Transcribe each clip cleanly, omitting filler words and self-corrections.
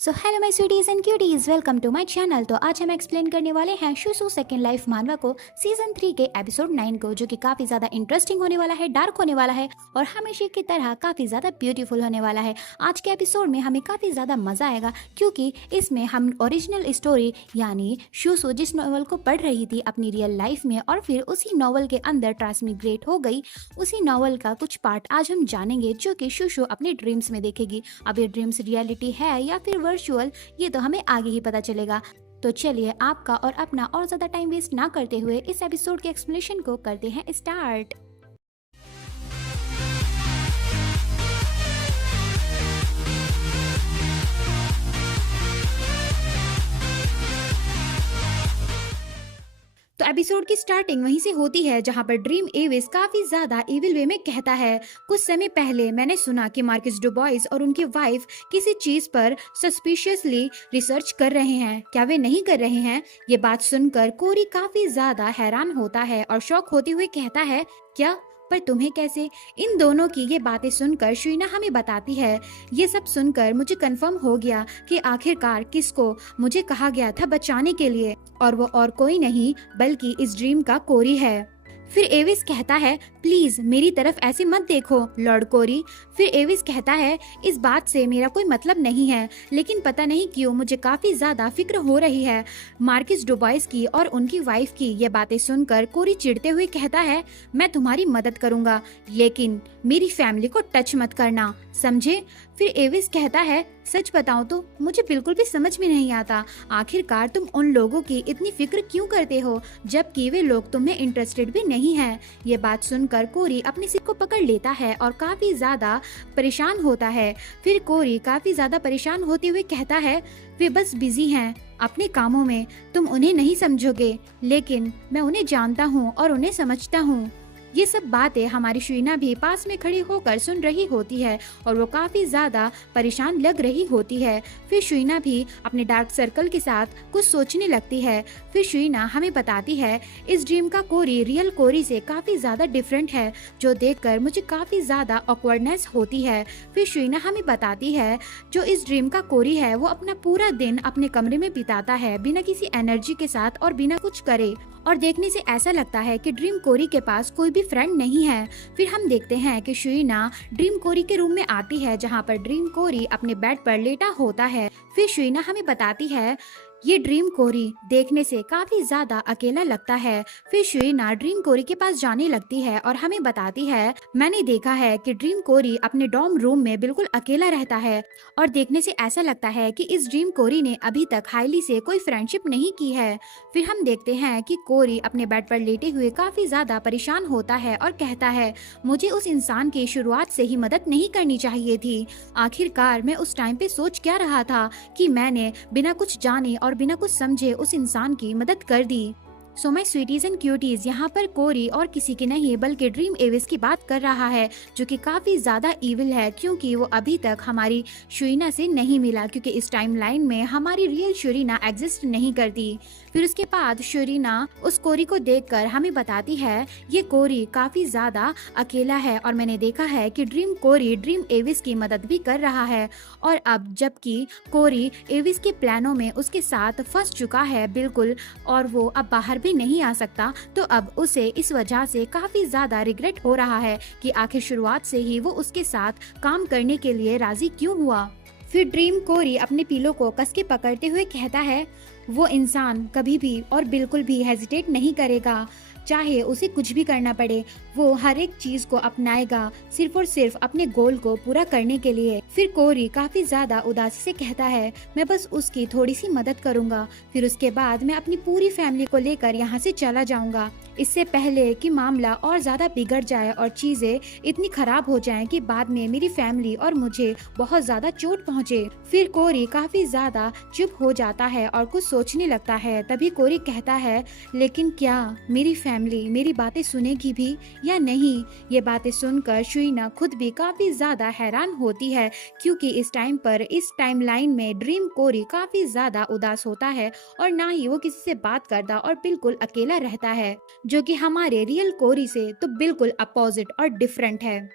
So hello my sweeties and cuties, welcome to my channel. तो आज हम explain करने वाले हैं शुसु सेकंड लाइफ मानवा को सीजन 3 के एपिसोड 9 को, जो कि काफी ज्यादा इंटरेस्टिंग होने वाला है, डार्क होने वाला है और हमेशा की तरह काफी ज्यादा ब्यूटीफुल होने वाला है। आज के एपिसोड में हमें काफी ज्यादा मजा आएगा क्योंकि इसमें हम ओरिजिनल स्टोरी यानी शुसु जिस नॉवल को पढ़ रही थी अपनी रियल लाइफ में और फिर उसी नॉवल के अंदर ट्रांसमिग्रेट हो गई, उसी नॉवल का कुछ पार्ट आज हम जानेंगे जो कि शुसु अपने ड्रीम्स में देखेगी। अब ये ड्रीम्स रियलिटी है या फिर वर्चुअल, ये तो हमें आगे ही पता चलेगा। तो चलिए आपका और अपना और ज्यादा टाइम वेस्ट ना करते हुए इस एपिसोड के एक्सप्लेनेशन को करते हैं स्टार्ट। तो एपिसोड की स्टार्टिंग वहीं से होती है जहां पर ड्रीम एविस काफी ज्यादा इविल वे में कहता है, कुछ समय पहले मैंने सुना कि मार्कस डुबॉइस और उनकी वाइफ किसी चीज पर सस्पिशियसली रिसर्च कर रहे हैं। क्या वे नहीं कर रहे हैं? ये बात सुनकर कोरी काफी ज्यादा हैरान होता है और शॉक होते हुए कहता है, क्या? पर तुम्हें कैसे? इन दोनों की ये बातें सुनकर शुइना हमें बताती है, ये सब सुनकर मुझे कंफर्म हो गया कि आखिरकार किसको मुझे कहा गया था बचाने के लिए, और वो और कोई नहीं बल्कि इस ड्रीम का कोरी है। फिर एविस कहता है, प्लीज मेरी तरफ ऐसे मत देखो लॉर्ड कोरी। फिर एविस कहता है, इस बात से मेरा कोई मतलब नहीं है, लेकिन पता नहीं क्यों मुझे काफी ज्यादा फिक्र हो रही है मार्कस डुबॉइस की और उनकी वाइफ की। ये बातें सुनकर कोरी चिढ़ते हुए कहता है, मैं तुम्हारी मदद करूंगा लेकिन मेरी फैमिली को टच मत करना, समझे? फिर एविस कहता है, सच बताऊं तो मुझे बिल्कुल भी समझ में नहीं आता, आखिरकार तुम उन लोगों की इतनी फिक्र क्यों करते हो जबकि वे लोग तुम्हें इंटरेस्टेड भी नहीं है। ये बात सुनकर कोरी अपने सिर को पकड़ लेता है और काफी ज्यादा परेशान होता है। फिर कोरी काफी ज्यादा परेशान होते हुए कहता है, वे बस बिजी हैं अपने कामों में, तुम उन्हें नहीं समझोगे लेकिन मैं उन्हें जानता हूँ और उन्हें समझता हूँ। ये सब बातें हमारी शुइना भी पास में खड़ी होकर सुन रही होती है और वो काफी ज्यादा परेशान लग रही होती है। फिर शुइना भी अपने डार्क सर्कल के साथ कुछ सोचने लगती है। फिर शुइना हमें बताती है, इस ड्रीम का कोरी रियल कोरी से काफी ज्यादा डिफरेंट है, जो देखकर मुझे काफी ज्यादा ऑकवर्डनेस होती है। फिर शुइना हमें बताती है, जो इस ड्रीम का कोरी है वो अपना पूरा दिन अपने कमरे में बिताता है बिना किसी एनर्जी के साथ और बिना कुछ करे, और देखने से ऐसा लगता है कि ड्रीम कोरी के पास कोई भी फ्रेंड नहीं है। फिर हम देखते हैं कि शुइना ड्रीम कोरी के रूम में आती है जहां पर ड्रीम कोरी अपने बेड पर लेटा होता है। फिर शुइना हमें बताती है, ये ड्रीम कोरी देखने से काफी ज्यादा अकेला लगता है। फिर शुइना ड्रीम कोरी के पास जाने लगती है और हमें बताती है, मैंने देखा है कि ड्रीम कोरी अपने डॉर्म रूम में बिल्कुल अकेला रहता है और देखने से ऐसा लगता है कि इस ड्रीम कोरी ने अभी तक हाईली से कोई फ्रेंडशिप नहीं की है। फिर हम देखते हैं कि कोरी अपने बेड पर लेटे हुए काफी ज्यादा परेशान होता है और कहता है, मुझे उस इंसान की शुरुआत से ही मदद नहीं करनी चाहिए थी। आखिरकार मैं उस टाइम पे सोच क्या रहा था कि मैंने बिना कुछ जाने और बिना कुछ समझे उस इंसान की मदद कर दी। So my sweeties and cuties, यहाँ पर कोरी और किसी की नहीं बल्कि ड्रीम एविस की बात कर रहा है, जो कि काफी ज्यादा इविल है क्योंकि वो अभी तक हमारी शुइना से नहीं मिला, क्योंकि इस टाइमलाइन में हमारी रियल शुरीना एग्जिस्ट नहीं करती। फिर उसके बाद शुरीना उस कोरी को देखकर हमें बताती है, ये कोरी काफी ज्यादा अकेला है और मैंने देखा है कि ड्रीम कोरी ड्रीम एविस की मदद भी कर रहा है, और अब जबकि कोरी एविस के प्लानों में उसके साथ फंस चुका है बिल्कुल, और वो अब बाहर भी नहीं आ सकता, तो अब उसे इस वजह से काफी ज्यादा रिग्रेट हो रहा है कि आखिर शुरुआत से ही वो उसके साथ काम करने के लिए राजी क्यों हुआ। फिर ड्रीम कोरी अपने पीलो को कस के पकड़ते हुए कहता है, वो इंसान कभी भी और बिल्कुल भी हेजिटेट नहीं करेगा, चाहे उसे कुछ भी करना पड़े, वो हर एक चीज को अपनाएगा सिर्फ और सिर्फ अपने गोल को पूरा करने के लिए। फिर कोरी काफी ज्यादा उदासी से कहता है, मैं बस उसकी थोड़ी सी मदद करूंगा, फिर उसके बाद मैं अपनी पूरी फैमिली को लेकर यहाँ से चला जाऊंगा, इससे पहले कि मामला और ज्यादा बिगड़ जाए और चीजें इतनी खराब हो जाएं कि बाद में मेरी फैमिली और मुझे बहुत ज्यादा चोट पहुंचे। फिर कोरी काफी ज्यादा चुप हो जाता है और कुछ सोचने लगता है। तभी कोरी कहता है, लेकिन क्या मेरी फैमिली मेरी बातें सुनेगी भी या नहीं? ये बातें सुनकर शुइना खुद भी काफी ज्यादा हैरान होती है, क्योंकि इस टाइम पर इस टाइमलाइन में ड्रीम कोरी काफी ज्यादा उदास होता है और ना ही वो किसी से बात करता और बिल्कुल अकेला रहता है, जो कि हमारे रियल कोरी से तो बिल्कुल अपोजिट और डिफरेंट है।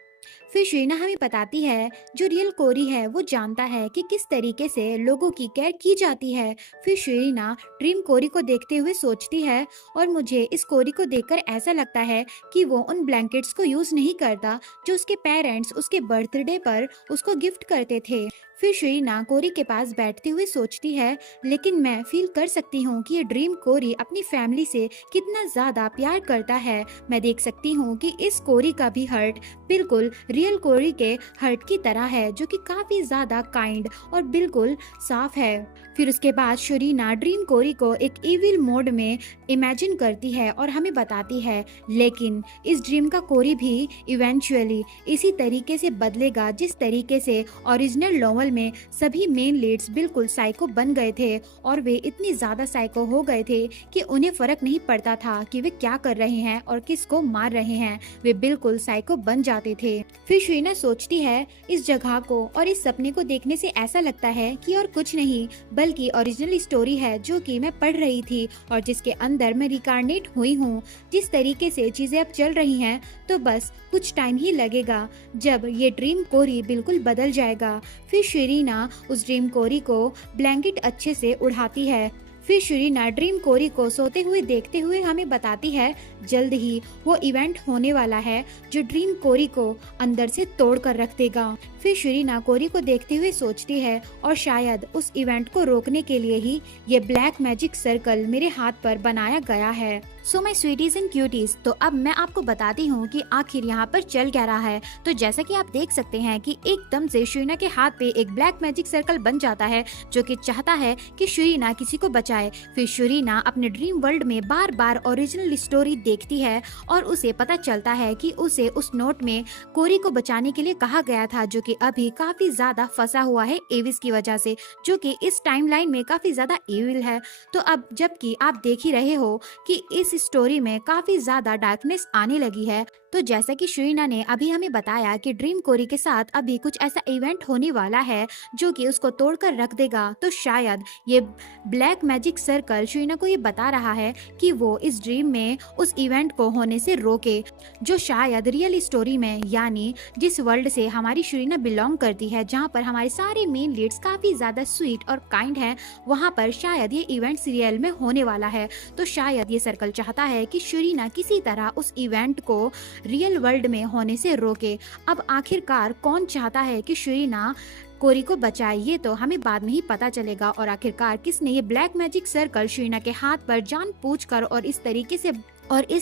फिर शीना हमें बताती है जो रियल कोरी है वो जानता है कि किस तरीके से लोगों की केयर की जाती है। फिर शीना ड्रीम कोरी को देखते हुए सोचती है और मुझे इस कोरी को देखकर ऐसा लगता है कि वो उन ब्लैंकेट्स को यूज नहीं करता जो उसके पेरेंट्स उसके बर्थडे पर उसको गिफ्ट करते थे। फिर शीना कोरी के पास बैठते हुए सोचती है लेकिन मैं फील कर सकती हूँ कि ये ड्रीम कोरी अपनी फैमिली से कितना ज्यादा प्यार करता है। मैं देख सकती हूँ कि इस कोरी का भी हर्ट बिल्कुल रियल कोरी के हर्ट की तरह है जो कि काफी ज्यादा काइंड और बिल्कुल साफ है। फिर उसके बाद शरीना ड्रीम कोरी को एक इविल मोड में इमेजिन करती है और हमें बताती है लेकिन इस ड्रीम का कोरी भी इवेंचुअली इसी तरीके से बदलेगा जिस तरीके से ओरिजिनल नॉवल में सभी मेन लीड्स बिल्कुल साइको बन गए थे और वे इतनी ज्यादा साइको हो गए थे कि उन्हें फर्क नहीं पड़ता था कि वे क्या कर रहे हैं और किसको मार रहे हैं, वे बिल्कुल साइको बन जाते थे। फिर शीना सोचती है इस जगह को और इस सपने को देखने से ऐसा लगता है कि और कुछ नहीं बल्कि ओरिजिनल स्टोरी है जो कि मैं पढ़ रही थी और जिसके अंदर मैं रिकारनेट हुई हूँ। जिस तरीके से चीजें अब चल रही हैं तो बस कुछ टाइम ही लगेगा जब ये ड्रीम कोरी बिल्कुल बदल जाएगा। फिर शरीना उस ड्रीम कोरी को ब्लैंकेट अच्छे से उड़ाती है। फिर शरीना ड्रीम कोरी को सोते हुए देखते हुए हमें बताती है जल्द ही वो इवेंट होने वाला है जो ड्रीम कोरी को अंदर से तोड़ कर रख देगा। फिर शरीना कोरी को देखते हुए सोचती है और शायद उस इवेंट को रोकने के लिए ही ये ब्लैक मैजिक सर्कल मेरे हाथ पर बनाया गया है। So my sweeties and cuties, तो अब मैं आपको बताती हूँ कि आखिर यहाँ पर चल क्या रहा है। तो जैसा कि आप देख सकते हैं कि एकदम से शरीना के हाथ पे एक ब्लैक मैजिक सर्कल बन जाता है जो कि चाहता है कि शरीना किसी को बचाए। फिर शरीना अपने ड्रीम वर्ल्ड में बार बार ओरिजिनल स्टोरी देखती है और उसे पता चलता है कि उसे उस नोट में कोरी को बचाने के लिए कहा गया था जो कि अभी काफी ज्यादा फंसा हुआ है एविस की वजह से, जो कि इस टाइमलाइन में काफी ज्यादा एविल है। तो अब जबकि आप देख ही रहे हो कि इस स्टोरी में काफी ज्यादा डार्कनेस आने लगी है, तो जैसा कि शरीना ने अभी हमें बताया कि ड्रीम कोरी के साथ अभी कुछ ऐसा इवेंट होने वाला है जो कि उसको तोड़कर रख देगा, तो शायद ये ब्लैक मैजिक सर्कल शरीना को ये बता रहा है कि वो इस ड्रीम में उस इवेंट को होने से रोके जो शायद रियल स्टोरी में, यानी जिस वर्ल्ड से हमारी शरीना बिलोंग करती है, जहाँ पर हमारे सारे मेन लीड्स काफी ज्यादा स्वीट और काइंड हैं, वहाँ पर शायद ये इवेंट रियल में होने वाला है। तो शायद ये सर्कल चाहता है कि शरीना किसी तरह उस इवेंट को रियल वर्ल्ड में होने से रोके। अब आखिरकार कौन चाहता है कि शरीना कोरी को बचाए, ये तो हमें बाद में ही पता चलेगा। और आखिरकार किसने ये ब्लैक मैजिक सर्कल शरीना के हाथ पर जानबूझकर और इस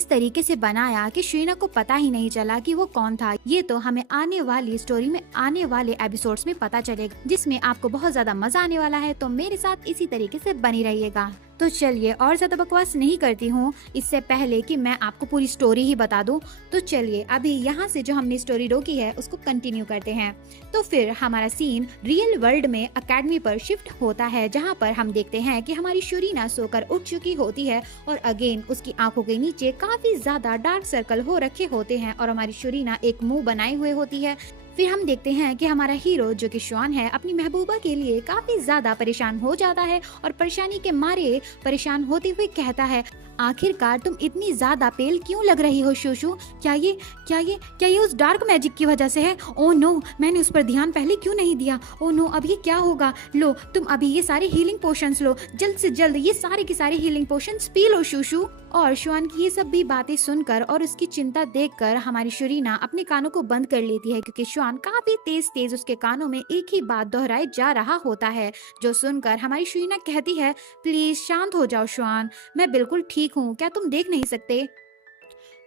तरीके से बनाया कि शरीना को पता ही नहीं चला कि वो कौन था, ये तो हमें आने वाली स्टोरी में आने वाले एपिसोड्स में पता चलेगा, जिसमें आपको बहुत ज्यादा मजा आने वाला है। तो मेरे साथ इसी तरीके से बनी रहिएगा। तो चलिए और ज्यादा बकवास नहीं करती हूँ, इससे पहले कि मैं आपको पूरी स्टोरी ही बता दूं, तो चलिए अभी यहाँ से जो हमने स्टोरी रोकी है उसको कंटिन्यू करते हैं। तो फिर हमारा सीन रियल वर्ल्ड में अकेडमी पर शिफ्ट होता है, जहाँ पर हम देखते हैं कि हमारी शरीना सोकर उठ चुकी होती है और अगेन उसकी आंखों के नीचे काफी ज्यादा डार्क सर्कल हो रखे होते हैं और हमारी शरीना एक मुंह बनाए हुए होती है। फिर हम देखते हैं कि हमारा हीरो जो कि श्वान है अपनी महबूबा के लिए काफी ज्यादा परेशान हो जाता है और परेशानी के मारे परेशान होते हुए कहता है, आखिरकार तुम इतनी ज्यादा पेल क्यों लग रही हो शूशू? क्या ये उस डार्क मैजिक की वजह से है? ओह नो, मैंने उस पर ध्यान पहले क्यों नहीं दिया। ओह नो, अब ये क्या होगा? लो तुम अभी ये सारे हीलिंग पोशंस लो, जल्द से जल्द ये सारे के सारे हीलिंग पोशंस पी लो शूशू। और श्वान की ये सब भी बातें सुनकर और उसकी चिंता देखकर हमारी शरीना अपने कानों को बंद कर लेती है, क्योंकि श्वान काफी तेज उसके कानों में एक ही बात दोहराए जा रहा होता है, जो सुनकर हमारी शरीना कहती है, प्लीज शांत हो जाओ श्वान, मैं बिल्कुल ठीक हूँ, क्या तुम देख नहीं सकते?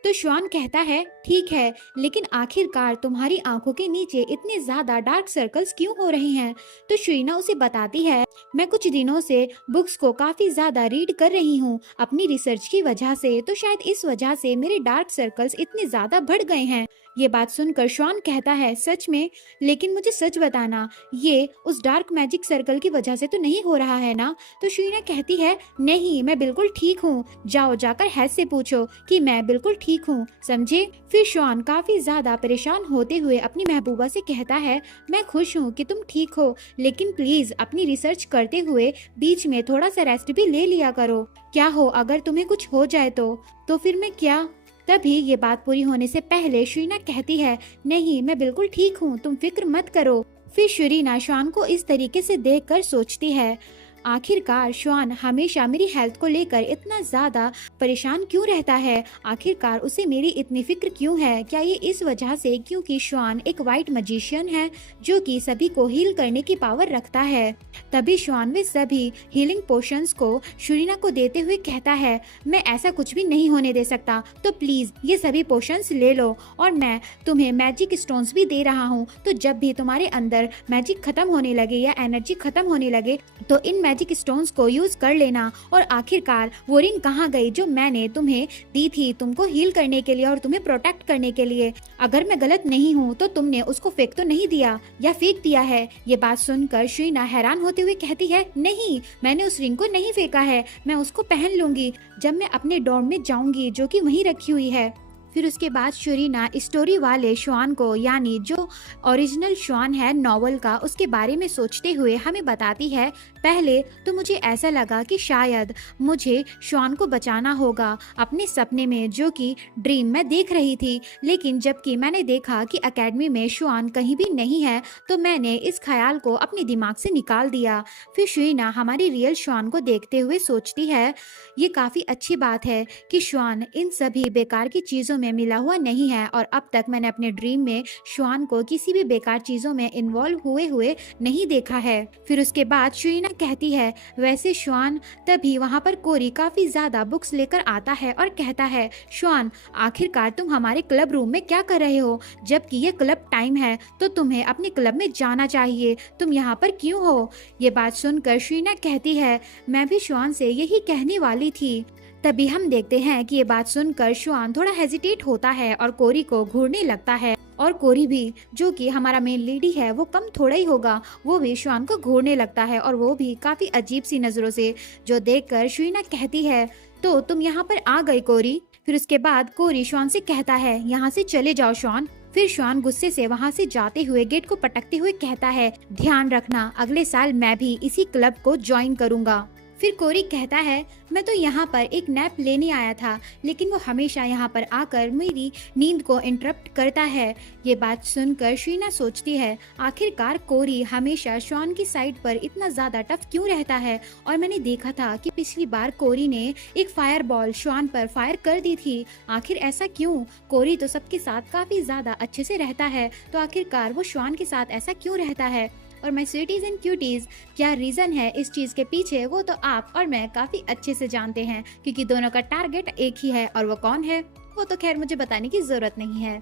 तो श्वान कहता है, ठीक है, लेकिन आखिरकार तुम्हारी आंखों के नीचे इतने ज्यादा डार्क सर्कल्स क्यों हो रहे हैं? तो शरीना उसे बताती है, मैं कुछ दिनों से बुक्स को काफी ज्यादा रीड कर रही हूँ अपनी रिसर्च की वजह से, तो शायद इस वजह से मेरे डार्क सर्कल्स इतने ज्यादा बढ़ गए हैं। ये बात सुनकर श्वान कहता है, सच में? लेकिन मुझे सच बताना, ये उस डार्क मैजिक सर्कल की वजह से तो नहीं हो रहा है ना? तो शरीना कहती है, नहीं, मैं बिल्कुल ठीक हूँ, जाओ जाकर हैज से पूछो कि मैं बिल्कुल ठीक हूँ, समझे? फिर श्वान काफी ज्यादा परेशान होते हुए अपनी महबूबा से कहता है, मैं खुश हूँ कि तुम ठीक हो, लेकिन प्लीज अपनी रिसर्च करते हुए बीच में थोड़ा सा रेस्ट भी ले लिया करो। क्या हो अगर तुम्हें कुछ हो जाए तो फिर मैं क्या? तभी ये बात पूरी होने से पहले शरीना कहती है, नहीं मैं बिल्कुल ठीक हूँ, तुम फिक्र मत करो। फिर शरीना श्वान को इस तरीके से देखकर सोचती है, आखिरकार श्वान हमेशा मेरी हेल्थ को लेकर इतना ज्यादा परेशान क्यों रहता है? आखिरकार उसे मेरी इतनी फिक्र क्यों है? क्या ये इस वजह से क्योंकि श्वान एक वाइट मजिशियन है जो कि सभी को हील करने की पावर रखता है? तभी श्वान वे सभी हीलिंग पोशंस को शरीना को देते हुए कहता है, मैं ऐसा कुछ भी नहीं होने दे सकता, तो प्लीज ये सभी पोशंस ले लो और मैं तुम्हें मैजिक स्टोन्स भी दे रहा हूँ। तो जब भी तुम्हारे अंदर मैजिक खत्म होने लगे या एनर्जी खत्म होने लगे तो इन मैजिक स्टोन्स को यूज कर लेना। और आखिरकार वो रिंग कहाँ गई जो मैंने तुम्हें दी थी तुमको हील करने के लिए और तुम्हें प्रोटेक्ट करने के लिए? अगर मैं गलत नहीं हूँ तो तुमने उसको फेंक तो नहीं दिया या फेंक दिया है? ये बात सुनकर शरीना हैरान होते हुए कहती है, नहीं मैंने उस रिंग को नहीं फेंका है, मैं उसको पहन लूंगी जब मैं अपने डॉर्म में जाऊंगी जो कि वहीं रखी हुई है। फिर उसके बाद शरीना स्टोरी वाले श्वान को यानी जो ओरिजिनल श्वान है नॉवल का उसके बारे में सोचते हुए हमें बताती है, पहले तो मुझे ऐसा लगा कि शायद मुझे श्वान को बचाना होगा अपने सपने में जो कि ड्रीम में देख रही थी, लेकिन जबकि मैंने देखा कि एकेडमी में श्वान कहीं भी नहीं है तो मैंने इस ख्याल को अपने दिमाग से निकाल दिया। फिर शरीना हमारी रियल श्वान को देखते हुए सोचती है, ये काफी अच्छी बात है कि श्वान इन सभी बेकार की चीजों में मिला हुआ नहीं है और अब तक मैंने अपने ड्रीम में श्वान को किसी भी बेकार चीजों में इन्वॉल्व हुए नहीं देखा है। फिर उसके बाद शरीना कहती है, वैसे श्वान तभी वहाँ पर कोरी काफी ज्यादा बुक्स लेकर आता है और कहता है, श्वान आखिरकार तुम हमारे क्लब रूम में क्या कर रहे हो? जबकि ये क्लब टाइम है तो तुम्हें अपने क्लब में जाना चाहिए, तुम यहाँ पर क्यों हो? ये बात सुनकर शरीना कहती है, मैं भी श्वान से यही कहने वाली थी। तभी हम देखते हैं कि ये बात सुनकर श्वान थोड़ा हेजिटेट होता है और कोरी को घूरने लगता है और कोरी भी जो कि हमारा मेन लीडी है वो कम थोड़ा ही होगा, वो भी श्वान को घूरने लगता है और वो भी काफी अजीब सी नजरों से, जो देखकर शरीना कहती है, तो तुम यहाँ पर आ गए कोरी। फिर उसके बाद कोरी श्वान से कहता है, यहाँ से चले जाओ श्वान। फिर श्वान गुस्से से वहाँ से जाते हुए गेट को पटकते हुए कहता है, ध्यान रखना अगले साल मैं भी इसी क्लब को ज्वाइन करूंगा। फिर कोरी कहता है, मैं तो यहाँ पर एक नैप लेने आया था लेकिन वो हमेशा यहाँ पर आकर मेरी नींद को इंटरप्ट करता है। ये बात सुनकर शरीना सोचती है, आखिरकार कोरी हमेशा श्वान की साइड पर इतना ज्यादा टफ क्यों रहता है? और मैंने देखा था कि पिछली बार कोरी ने एक फायर बॉल श्वान पर फायर कर दी थी, आखिर ऐसा क्यों? कोरी तो सबके साथ काफी ज्यादा अच्छे से रहता है, तो आखिरकार वो श्वान के साथ ऐसा क्यों रहता है? और माय स्वीटीज एंड क्यूटीज, क्या रीजन है इस चीज के पीछे वो तो आप और मैं काफी अच्छे से जानते हैं, क्योंकि दोनों का टारगेट एक ही है और वो कौन है वो तो खैर मुझे बताने की जरूरत नहीं है।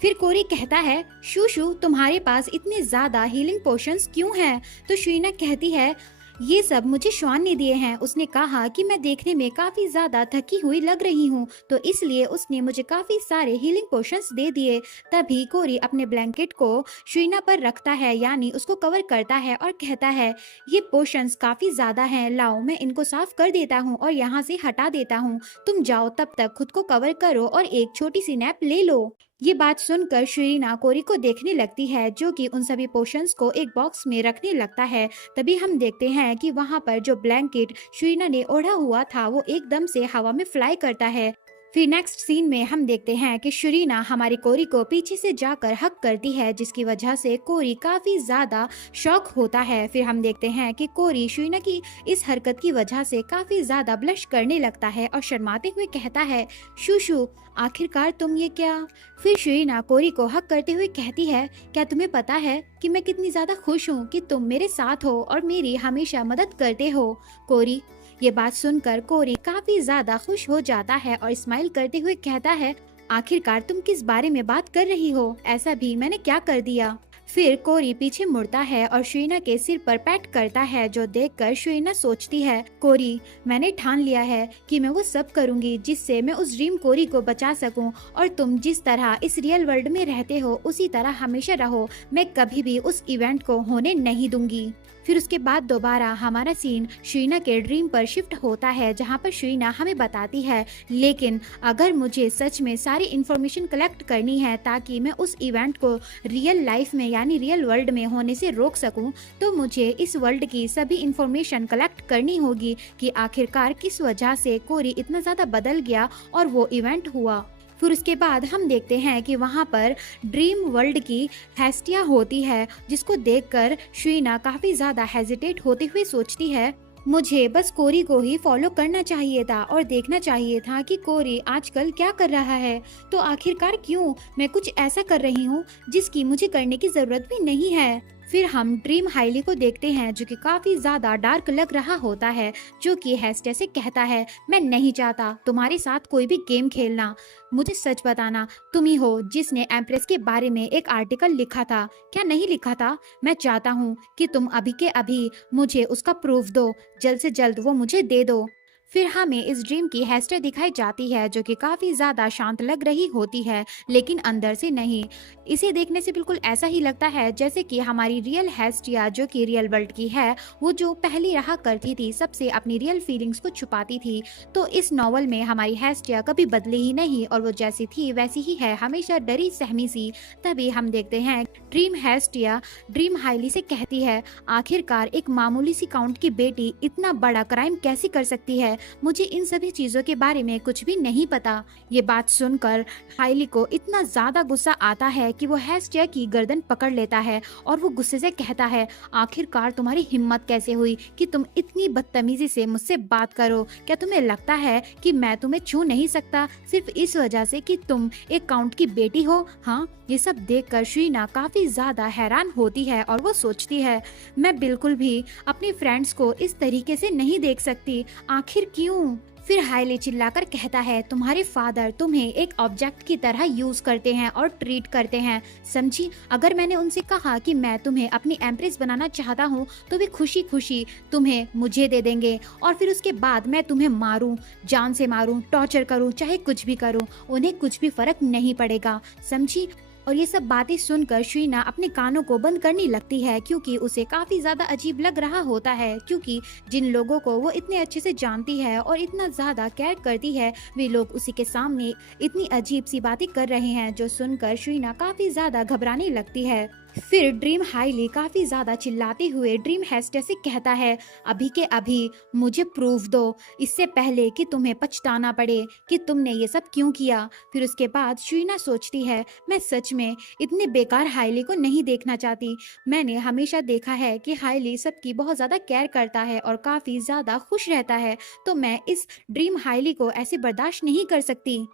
फिर कोरी कहता है, शूशु तुम्हारे पास इतने ज्यादा हीलिंग पोशंस क्यों हैं? तो शरीना कहती है, ये सब मुझे श्वान ने दिए हैं, उसने कहा कि मैं देखने में काफी ज्यादा थकी हुई लग रही हूँ तो इसलिए उसने मुझे काफी सारे हीलिंग पोशंस दे दिए। तभी कोरी अपने ब्लैंकेट को शरीना पर रखता है यानी उसको कवर करता है और कहता है, ये पोशंस काफी ज्यादा हैं, लाओ मैं इनको साफ कर देता हूँ और यहाँ से हटा देता हूँ, तुम जाओ तब तक खुद को कवर करो और एक छोटी सी नैप ले लो। ये बात सुनकर शरीना कोरी को देखने लगती है जो कि उन सभी पोशंस को एक बॉक्स में रखने लगता है। तभी हम देखते हैं कि वहाँ पर जो ब्लैंकेट शरीना ने ओढ़ा हुआ था वो एकदम से हवा में फ्लाई करता है। फिर नेक्स्ट सीन में हम देखते हैं कि शरीना हमारी कोरी को पीछे से जाकर हक करती है जिसकी वजह से कोरी काफी ज्यादा शॉक होता है। फिर हम देखते हैं कि कोरी शरीना की इस हरकत की वजह से काफी ज्यादा ब्लश करने लगता है और शर्माते हुए कहता है, शूशु आखिरकार तुम ये क्या? फिर शरीना कोरी को हक करते हुए कहती है, क्या तुम्हें पता है कि मैं कितनी ज्यादा खुश हूँ कि तुम मेरे साथ हो और मेरी हमेशा मदद करते हो कोरी। ये बात सुनकर कोरी काफी ज्यादा खुश हो जाता है और स्माइल करते हुए कहता है, आखिरकार तुम किस बारे में बात कर रही हो? ऐसा भी मैंने क्या कर दिया? फिर कोरी पीछे मुड़ता है और शरीना के सिर पर पैट करता है जो देखकर शरीना सोचती है, कोरी मैंने ठान लिया है कि मैं वो सब करूंगी जिससे मैं उस ड्रीम कोरी को बचा सकूं और तुम जिस तरह इस रियल वर्ल्ड में रहते हो उसी तरह हमेशा रहो, मैं कभी भी उस इवेंट को होने नहीं दूंगी। फिर उसके बाद दोबारा हमारा सीन शरीना के ड्रीम पर शिफ्ट होता है जहाँ पर शरीना हमें बताती है, लेकिन अगर मुझे सच में सारी इन्फॉर्मेशन कलेक्ट करनी है ताकि मैं उस इवेंट को रियल लाइफ में यानी रियल वर्ल्ड में होने से रोक सकूं, तो मुझे इस वर्ल्ड की सभी इन्फॉर्मेशन कलेक्ट करनी होगी कि आखिरकार किस वजह से कोरी इतना ज्यादा बदल गया और वो इवेंट हुआ। फिर उसके बाद हम देखते हैं कि वहाँ पर ड्रीम वर्ल्ड की हेस्टिया होती है, जिसको देखकर शीना काफी ज्यादा हेजिटेट होते हुए सोचती है, मुझे बस कोरी को ही फॉलो करना चाहिए था और देखना चाहिए था कि कोरी आजकल क्या कर रहा है। तो आखिरकार क्यों मैं कुछ ऐसा कर रही हूँ जिसकी मुझे करने की जरूरत भी नहीं है। फिर हम ड्रीम हाईली को देखते हैं जो कि काफी ज्यादा डार्क लग रहा होता है, जो कि हेस्टे से कहता है, मैं नहीं चाहता तुम्हारे साथ कोई भी गेम खेलना। मुझे सच बताना, तुम ही हो जिसने एम्प्रेस के बारे में एक आर्टिकल लिखा था, क्या नहीं लिखा था? मैं चाहता हूँ कि तुम अभी के अभी मुझे उसका प्रूफ दो, जल्द से जल्द वो मुझे दे दो। फिर हमें इस ड्रीम की हेस्टे दिखाई जाती है जो कि काफी ज्यादा शांत लग रही होती है, लेकिन अंदर से नहीं। इसे देखने से बिल्कुल ऐसा ही लगता है जैसे कि हमारी रियल हेस्टिया जो कि रियल वर्ल्ड की है, वो जो पहले रहा करती थी, सबसे अपनी रियल फीलिंग्स को छुपाती थी। तो इस नॉवल में हमारी हेस्टिया कभी बदली ही नहीं और वो जैसी थी वैसी ही है, हमेशा डरी सहमी सी। तभी हम देखते हैं ड्रीम हेस्टिया ड्रीम हाईली से कहती है, आखिरकार एक मामूली सी काउंट की बेटी इतना बड़ा क्राइम कैसे कर सकती है? मुझे इन सभी चीजों के बारे में कुछ भी नहीं पता। ये बात सुनकर हाईली को इतना ज्यादा गुस्सा आता है कि वो हेस्टिया की गर्दन पकड़ लेता है और वो गुस्से से कहता है, आखिरकार तुम्हारी हिम्मत कैसे हुई कि तुम इतनी बदतमीजी से मुझसे बात करो? क्या तुम्हें लगता है कि मैं तुम्हें छू नहीं सकता सिर्फ इस वजह से कि तुम एक काउंट की बेटी हो? हाँ, ये सब देखकर शीना काफी ज्यादा हैरान होती है और वो सोचती है, मैं बिल्कुल भी अपनी फ्रेंड्स को इस तरीके से नहीं देख सकती, आखिर क्यों? फिर हाईली चिल्लाकर कहता है, तुम्हारे फादर तुम्हें एक ऑब्जेक्ट की तरह यूज करते हैं और ट्रीट करते हैं, समझी? अगर मैंने उनसे कहा कि मैं तुम्हें अपनी एम्प्रेस बनाना चाहता हूँ तो वे खुशी खुशी तुम्हें मुझे दे देंगे और फिर उसके बाद मैं तुम्हें मारूं, जान से मारूं, टॉर्चर करूं, चाहे कुछ भी करूं, उन्हें कुछ भी फर्क नहीं पड़ेगा, समझी? और ये सब बातें सुनकर शीना अपने कानों को बंद करने लगती है, क्योंकि उसे काफी ज्यादा अजीब लग रहा होता है, क्योंकि जिन लोगों को वो इतने अच्छे से जानती है और इतना ज्यादा केयर करती है, वे लोग उसी के सामने इतनी अजीब सी बातें कर रहे हैं, जो सुनकर शीना काफी ज्यादा घबराने लगती है। फिर ड्रीम हाईली काफी ज्यादा चिल्लाते हुए ड्रीम हेस्टे से कहता है, अभी के अभी मुझे प्रूफ दो, इससे पहले कि तुम्हें पछताना पड़े कि तुमने ये सब क्यों किया। फिर उसके बाद शीना सोचती है, मैं सच में इतने बेकार हाईली को नहीं देखना चाहती। मैंने हमेशा देखा है कि हाईली सबकी बहुत ज्यादा केयर करता है और काफी ज्यादा खुश रहता है, तो मैं इस ड्रीम हाईली को ऐसे बर्दाश्त नहीं कर सकती।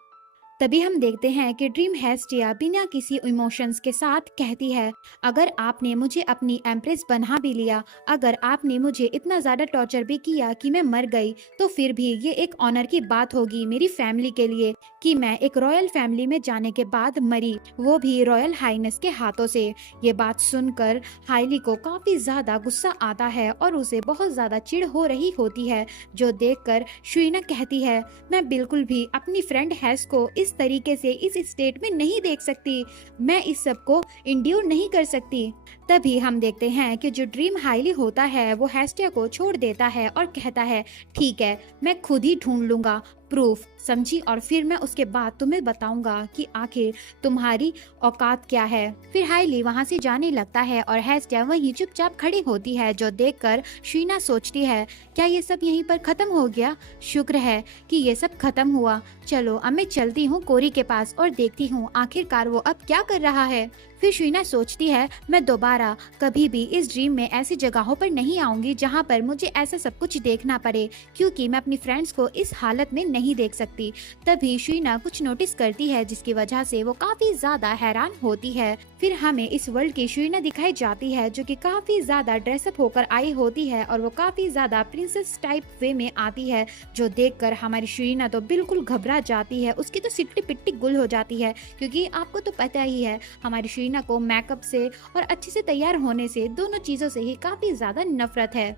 तभी हम देखते हैं कि ड्रीम हेस्टिया बिना किसी इमोशंस के साथ कहती है, अगर आपने मुझे अपनी एम्प्रेस बना भी लिया, अगर आपने मुझे इतना ज़्यादा टॉर्चर भी किया कि मैं मर गई, तो फिर भी ये एक ऑनर की बात होगी मेरी फैमिली के लिए कि मैं एक रॉयल फैमिली में जाने के बाद मरी, वो भी रॉयल हाइनेस के हाथों से। ये बात सुनकर हाईली को काफ़ी ज़्यादा गुस्सा आता है और उसे बहुत ज़्यादा चिढ़ हो रही होती है, जो देखकर शीना कहती है, मैं बिल्कुल भी अपनी फ्रेंड हैस को इस तरीके से इस स्टेट में नहीं देख सकती, मैं इस सब को इंड्योर नहीं कर सकती। तभी हम देखते हैं कि जो ड्रीम हाईली होता है वो हेस्टिया को छोड़ देता है और कहता है, ठीक है, मैं खुद ही ढूंढ लूंगा प्रूफ, समझी? और फिर मैं उसके बाद तुम्हें बताऊंगा कि आखिर तुम्हारी औकात क्या है। फिर हाईली वहां से जाने लगता है और हेस्टिया वहीं चुपचाप खड़ी होती है, जो देखकर शीना सोचती है, क्या ये सब यहीं पर खत्म हो गया? शुक्र है कि ये सब खत्म हुआ। चलो अब मैं चलती हूँ कोरी के पास और देखती हूँ आखिरकार वो अब क्या कर रहा है। फिर शीना सोचती है, मैं दोबारा कभी भी इस ड्रीम में ऐसी जगहों पर नहीं आऊंगी जहाँ पर मुझे ऐसा सब कुछ देखना पड़े, क्योंकि मैं अपनी फ्रेंड्स को इस हालत में नहीं देख सकती। तभी शीना कुछ नोटिस करती है जिसकी वजह से वो काफी ज्यादा हैरान होती है। फिर हमें इस वर्ल्ड की शीना दिखाई जाती है, जो कि काफी ज्यादा ड्रेसअप होकर आई होती है और वो काफी ज्यादा प्रिंसेस टाइप वे में आती है, जो देखकर हमारी शीना तो बिल्कुल घबरा जाती है, उसकी तो सिट्टी पिट्टी गुल हो जाती है, क्योंकि आपको तो पता ही है हमारी शीना को मेकअप से और अच्छे से तैयार होने से, दोनों चीजों से ही काफी ज्यादा नफरत है।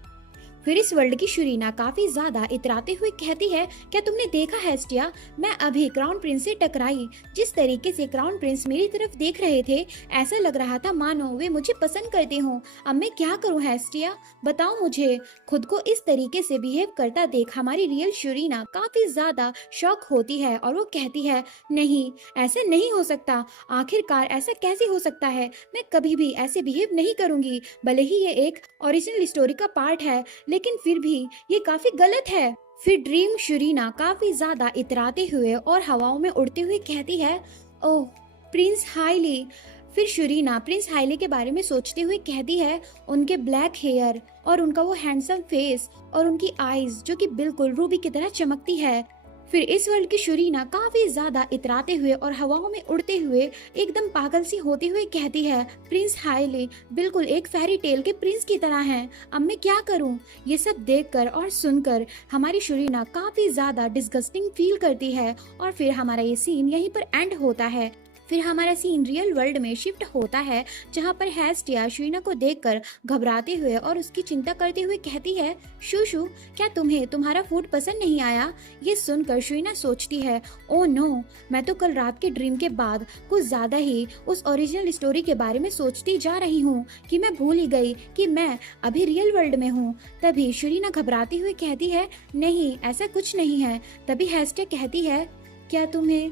फिर इस वर्ल्ड की शीना काफी ज्यादा इतराते हुए कहती है, क्या तुमने देखा हेस्टिया, मैं अभी क्राउन प्रिंस से टकराई, जिस तरीके से क्राउन प्रिंस मेरी तरफ देख रहे थे ऐसा लग रहा था मानो वे मुझे पसंद करते हों। अब मैं क्या करूं हेस्टिया, बताओ मुझे। खुद को इस तरीके से बिहेव करता देख हमारी रियल शीना काफी ज्यादा शॉक होती है और वो कहती है, नहीं ऐसे नहीं हो सकता, आखिरकार ऐसा कैसे हो सकता है, मैं कभी भी ऐसे बिहेव नहीं करूंगी, भले ही ये एक ओरिजिनल स्टोरी का पार्ट है, लेकिन फिर भी ये काफी गलत है। फिर ड्रीम शरीना काफी ज्यादा इतराते हुए और हवाओं में उड़ते हुए कहती है, ओह प्रिंस हाईली। फिर शरीना प्रिंस हाईली के बारे में सोचते हुए कहती है, उनके ब्लैक हेयर और उनका वो हैंडसम फेस और उनकी आईज जो कि बिल्कुल रूबी की तरह चमकती है। फिर इस वर्ल्ड की शरीना काफी ज्यादा इतराते हुए और हवाओं में उड़ते हुए एकदम पागल सी होते हुए कहती है, प्रिंस हाईली बिल्कुल एक फेरी टेल के प्रिंस की तरह हैं। अब मैं क्या करूं? ये सब देखकर और सुनकर हमारी शरीना काफी ज्यादा डिस्गस्टिंग फील करती है और फिर हमारा ये सीन यहीं पर एंड होता है। फिर हमारा सीन रियल वर्ल्ड में शिफ्ट होता है, जहाँ पर हेस्टिया शरीना को देखकर घबराते हुए और उसकी चिंता करते हुए कहती है, शूशु क्या तुम्हें तुम्हारा फूड पसंद नहीं आया? ये सुनकर शरीना सोचती है, ओ नो, मैं तो कल रात के ड्रीम के बाद कुछ ज्यादा ही उस ओरिजिनल स्टोरी के बारे में सोचती जा रही हूँ कि मैं भूल ही गई कि मैं अभी रियल वर्ल्ड में हूँ। तभी शरीना घबराती हुई कहती है, नहीं ऐसा कुछ नहीं है। तभी हेस्टिया कहती है, क्या तुम्हें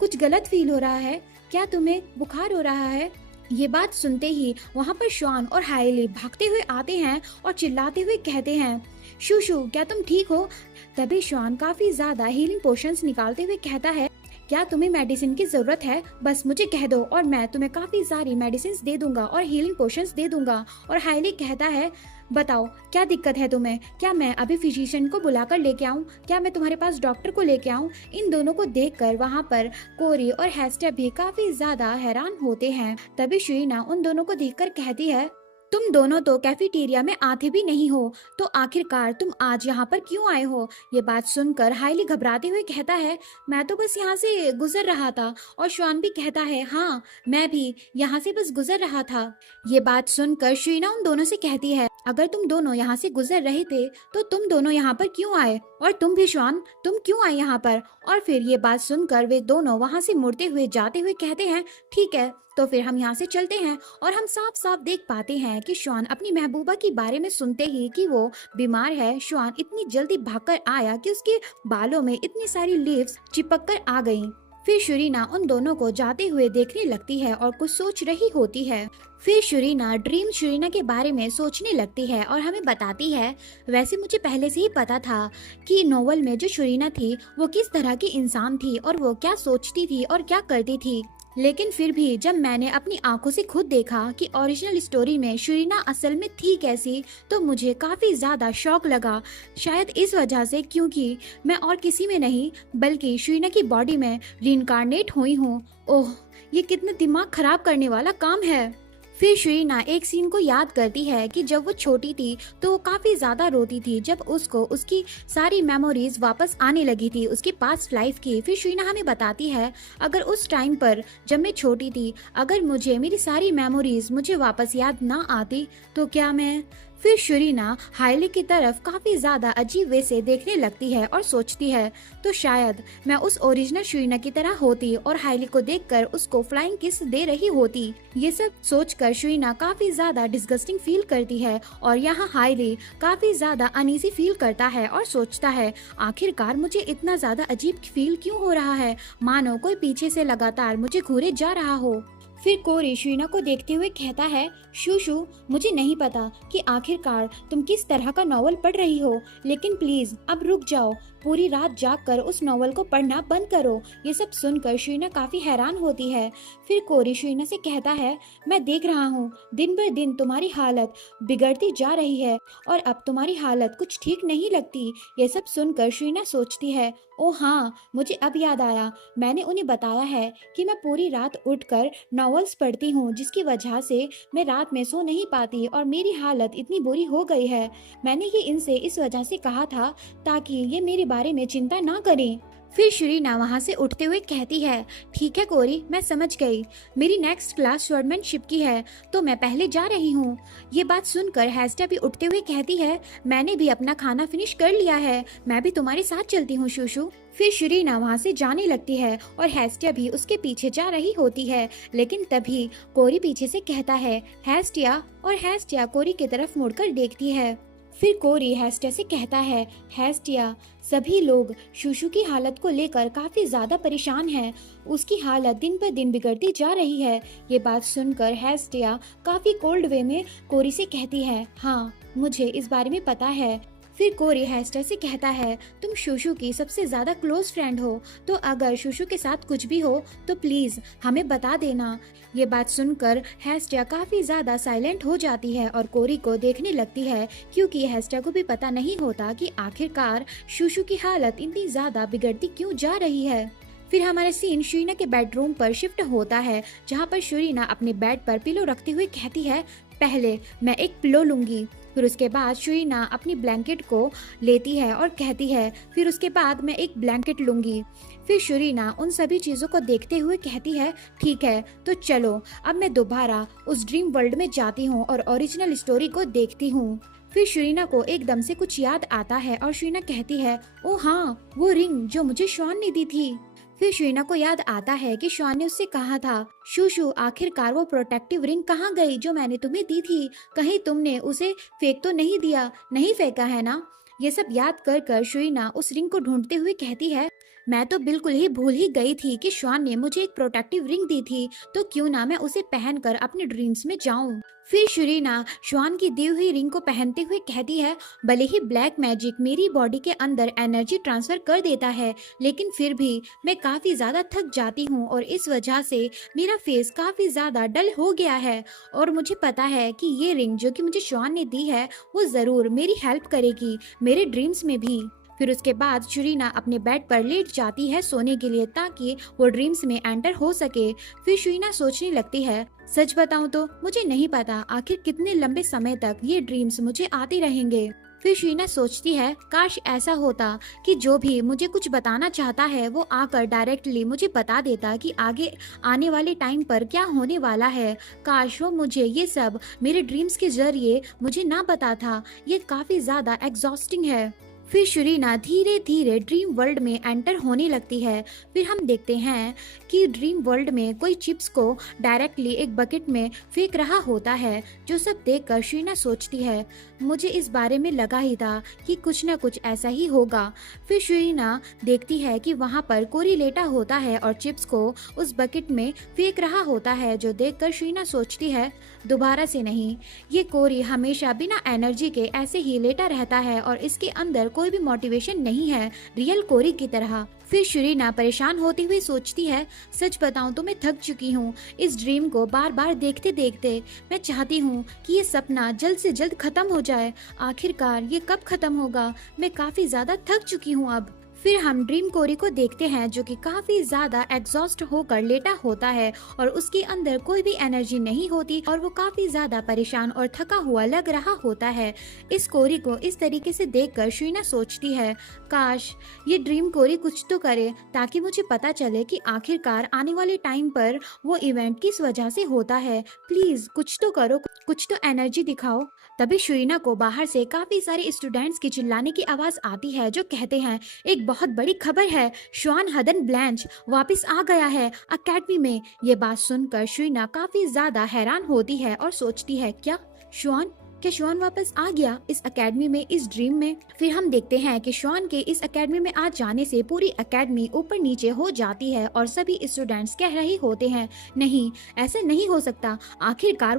कुछ गलत फील हो रहा है? क्या तुम्हें बुखार हो रहा है? ये बात सुनते ही वहाँ पर शॉन और हाइली भागते हुए आते हैं और चिल्लाते हुए कहते हैं, शूशु क्या तुम ठीक हो? तभी शॉन काफी ज्यादा हीलिंग पोशंस निकालते हुए कहता है, क्या तुम्हें मेडिसिन की जरूरत है? बस मुझे कह दो और मैं तुम्हें काफी सारी मेडिसिन दे दूंगा और हीलिंग पोशंस दे दूंगा। और हाइली कहता है, बताओ क्या दिक्कत है तुम्हें? क्या मैं अभी फिजिशियन को बुलाकर लेके आऊं? क्या मैं तुम्हारे पास डॉक्टर को लेके आऊं? इन दोनों को देखकर वहाँ पर कोरी और हेस्टिया भी काफी ज्यादा हैरान होते हैं। तभी शरीना उन दोनों को देखकर कहती है, तुम दोनों तो कैफेटेरिया में आते भी नहीं हो, तो आखिरकार तुम आज यहाँ पर क्यों आए हो? ये बात सुनकर हाईली घबराते हुए कहता है, मैं तो बस यहाँ से गुजर रहा था। और श्वान भी कहता है, हाँ मैं भी यहाँ से बस गुजर रहा था। ये बात सुनकर शरीना उन दोनों से कहती है, अगर तुम दोनों यहाँ से गुजर रहे थे तो तुम दोनों यहाँ पर क्यों आए? और तुम भी श्वान, तुम क्यों आए यहाँ पर? और फिर ये बात सुनकर वे दोनों वहाँ से मुड़ते हुए जाते हुए कहते हैं, ठीक है तो फिर हम यहाँ से चलते हैं। और हम साफ साफ देख पाते हैं कि श्वान अपनी महबूबा के बारे में सुनते ही कि वो बीमार है, श्वान इतनी जल्दी भागकर आया कि उसके बालों में इतनी सारी लीव्स चिपक कर आ गईं। फिर शरीना उन दोनों को जाते हुए देखने लगती है और कुछ सोच रही होती है। फिर शरीना ड्रीम शरीना के बारे में सोचने लगती है और हमें बताती है, वैसे मुझे पहले से ही पता था कि नोवेल में जो शरीना थी वो किस तरह की इंसान थी और वो क्या सोचती थी और क्या करती थी। लेकिन फिर भी जब मैंने अपनी आंखों से खुद देखा कि ओरिजिनल स्टोरी में शरीना असल में थी कैसी, तो मुझे काफी ज्यादा शौक लगा। शायद इस वजह से क्योंकि मैं और किसी में नहीं बल्कि शरीना की बॉडी में रीइंकार्नेट हुई हूँ। ओह ये कितना दिमाग खराब करने वाला काम है। फिर शरीना एक सीन को याद करती है कि जब वो छोटी थी तो वो काफी ज्यादा रोती थी जब उसको उसकी सारी मेमोरीज वापस आने लगी थी उसकी पास्ट लाइफ की। फिर शरीना हमें बताती है, अगर उस टाइम पर जब मैं छोटी थी अगर मुझे मेरी सारी मेमोरीज मुझे वापस याद ना आती तो क्या मैं। फिर शरीना हाईली की तरफ काफी ज्यादा अजीब वे से देखने लगती है और सोचती है, तो शायद मैं उस ओरिजिनल शरीना की तरह होती और हाईली को देखकर उसको फ्लाइंग किस दे रही होती। ये सब सोचकर शरीना काफी ज्यादा डिस्गस्टिंग फील करती है और यहाँ हाईली काफी ज्यादा अनईजी फील करता है और सोचता है, आखिरकार मुझे इतना ज्यादा अजीब फील क्यों हो रहा है, मानो कोई पीछे से लगातार मुझे घूरे जा रहा हो। फिर कोरी शरीना को देखते हुए कहता है, शूशु मुझे नहीं पता कि आखिरकार तुम किस तरह का नॉवल पढ़ रही हो, लेकिन प्लीज अब रुक जाओ, पूरी रात जागकर उस नॉवल को पढ़ना बंद करो। ये सब सुनकर शरीना काफी हैरान होती है। फिर कोरी शरीना से कहता है, मैं देख रहा हूँ दिन ब दिन तुम्हारी हालत बिगड़ती जा रही है और अब तुम्हारी हालत कुछ ठीक नहीं लगती। ये सब सुनकर शरीना सोचती है, ओ हाँ मुझे अब याद आया, मैंने उन्हें बताया है कि मैं पूरी रात उठकर नॉवेल्स पढ़ती हूँ जिसकी वजह से मैं रात में सो नहीं पाती और मेरी हालत इतनी बुरी हो गई है। मैंने ये इनसे इस वजह से कहा था ताकि ये मेरे बारे में चिंता ना करें। फिर शरीना वहाँ से उठते हुए कहती है, ठीक है कोरी मैं समझ गई, मेरी नेक्स्ट क्लास स्वॉर्डमैनशिप की है तो मैं पहले जा रही हूँ। ये बात सुनकर हेस्टिया भी उठते हुए कहती है, मैंने भी अपना खाना फिनिश कर लिया है, मैं भी तुम्हारे साथ चलती हूँ शूशु। फिर शरीना वहाँ से जाने लगती है और हेस्टिया भी उसके पीछे जा रही होती है। लेकिन तभी कोरी पीछे से कहता है, हेस्टिया। और हेस्टिया कोरी की तरफ मुड़कर देखती है फिर कोरी हेस्टिया से कहता है, हेस्टिया, सभी लोग शुशु की हालत को लेकर काफी ज्यादा परेशान हैं। उसकी हालत दिन पर दिन बिगड़ती जा रही है। ये बात सुनकर हेस्टिया काफी कोल्ड वे में कोरी से कहती है, हाँ मुझे इस बारे में पता है। फिर कोरी हेस्टिया से कहता है, तुम शुशु की सबसे ज्यादा क्लोज फ्रेंड हो, तो अगर शुशु के साथ कुछ भी हो तो प्लीज हमें बता देना। ये बात सुनकर हेस्टिया काफी ज्यादा साइलेंट हो जाती है और कोरी को देखने लगती है, क्योंकि हेस्टिया को भी पता नहीं होता कि आखिरकार शुशु की हालत इतनी ज्यादा बिगड़ती क्यों जा रही है। फिर हमारा सीन शुरीना के बेडरूम पर शिफ्ट होता है, जहाँ पर शुरीना अपने बेड पर पिलो रखते हुए कहती है, पहले मैं एक पिलो लूंगी। फिर उसके बाद शुरीना अपनी ब्लैंकेट को लेती है और कहती है, फिर उसके बाद मैं एक ब्लैंकेट लूंगी। फिर शुरीना उन सभी चीजों को देखते हुए कहती है, ठीक है तो चलो अब मैं दोबारा उस ड्रीम वर्ल्ड में जाती हूँ और ओरिजिनल स्टोरी को देखती हूँ। फिर शुरीना को एकदम से कुछ याद आता है और शुरीना कहती है, ओ हाँ, वो रिंग जो मुझे शॉन ने दी थी। फिर शुरीना को याद आता है कि शॉन ने उससे कहा था, शुशु आखिरकार वो प्रोटेक्टिव रिंग कहाँ गई जो मैंने तुम्हें दी थी? कहीं तुमने उसे फेंक तो नहीं दिया? नहीं फेंका है ना? ये सब याद कर कर शुरीना उस रिंग को ढूंढते हुए कहती है, मैं तो बिल्कुल ही भूल ही गई थी कि शॉन ने मुझे एक प्रोटेक्टिव रिंग दी थी, तो क्यों ना मैं उसे पहनकर अपने ड्रीम्स में जाऊं। फिर शुरीना शॉन की दी हुई रिंग को पहनते हुए कहती है, भले ही ब्लैक मैजिक मेरी बॉडी के अंदर एनर्जी ट्रांसफर कर देता है, लेकिन फिर भी मैं काफी ज्यादा थक जाती हूँ और इस वजह से मेरा फेस काफी ज्यादा डल हो गया है। और मुझे पता है कि ये रिंग जो कि मुझे शॉन ने दी है वो जरूर मेरी हेल्प करेगी मेरे ड्रीम्स में भी। फिर उसके बाद शुरीना अपने बेड पर लेट जाती है सोने के लिए, ताकि वो ड्रीम्स में एंटर हो सके। फिर शुरीना सोचने लगती है, सच बताऊं तो मुझे नहीं पता आखिर कितने लंबे समय तक ये ड्रीम्स मुझे आते रहेंगे। फिर शुरीना सोचती है, काश ऐसा होता कि जो भी मुझे कुछ बताना चाहता है वो आकर डायरेक्टली मुझे बता देता कि आगे आने वाले टाइम पर क्या होने वाला है। काश वो मुझे ये सब मेरे ड्रीम्स के जरिए मुझे ना बता था। ये काफी ज्यादा एग्जॉस्टिंग है। फिर शुरीना धीरे धीरे ड्रीम वर्ल्ड में एंटर होने लगती है। फिर हम देखते हैं कि ड्रीम वर्ल्ड में कोई चिप्स को डायरेक्टली एक बकेट में फेंक रहा होता है, जो सब देखकर शुरीना सोचती है, मुझे इस बारे में लगा ही था कि कुछ न कुछ ऐसा ही होगा। फिर शुरीना देखती है कि वहाँ पर कोरी लेटा होता है और चिप्स को उस बकेट में फेंक रहा होता है, जो देखकर शुरीना सोचती है, दोबारा से नहीं, ये कोरी हमेशा बिना एनर्जी के ऐसे ही लेटा रहता है और इसके अंदर कोई भी मोटिवेशन नहीं है रियल कोरी की तरह। फिर शुरीना परेशान होती हुई सोचती है, सच बताऊं तो मैं थक चुकी हूँ इस ड्रीम को बार बार देखते देखते। मैं चाहती हूँ कि ये सपना जल्द से जल्द खत्म हो जाए। आखिरकार ये कब खत्म होगा? मैं काफी ज्यादा थक चुकी हूँ अब। फिर हम ड्रीम कोरी को देखते हैं, जो कि काफी ज्यादा एग्जॉस्ट होकर लेटा होता है और उसके अंदर कोई भी एनर्जी नहीं होती और वो काफी ज्यादा परेशान और थका हुआ लग रहा होता है। इस कोरी को इस तरीके से देखकर शुरीना सोचती है, काश ये ड्रीम कोरी कुछ तो करे ताकि मुझे पता चले कि आखिरकार आने वाले टाइम पर वो इवेंट किस वजह से होता है। प्लीज कुछ तो करो, कुछ तो एनर्जी दिखाओ। तभी शुरीना को बाहर से काफी सारे स्टूडेंट्स की चिल्लाने की आवाज आती है, जो कहते हैं, एक बहुत बड़ी खबर है, शॉन हदन ब्लैंच वापस आ गया है अकेडमी में। ये बात सुनकर शुरीना काफी ज्यादा हैरान होती है और सोचती है, क्या शॉन वापस आ गया इस एकेडमी में, इस ड्रीम में? फिर हम देखते हैं कि शॉन के इस एकेडमी में आ जाने से पूरी एकेडमी ऊपर नीचे हो जाती है और सभी स्टूडेंट्स कह रहे होते हैं, नहीं ऐसा नहीं हो सकता, आखिरकार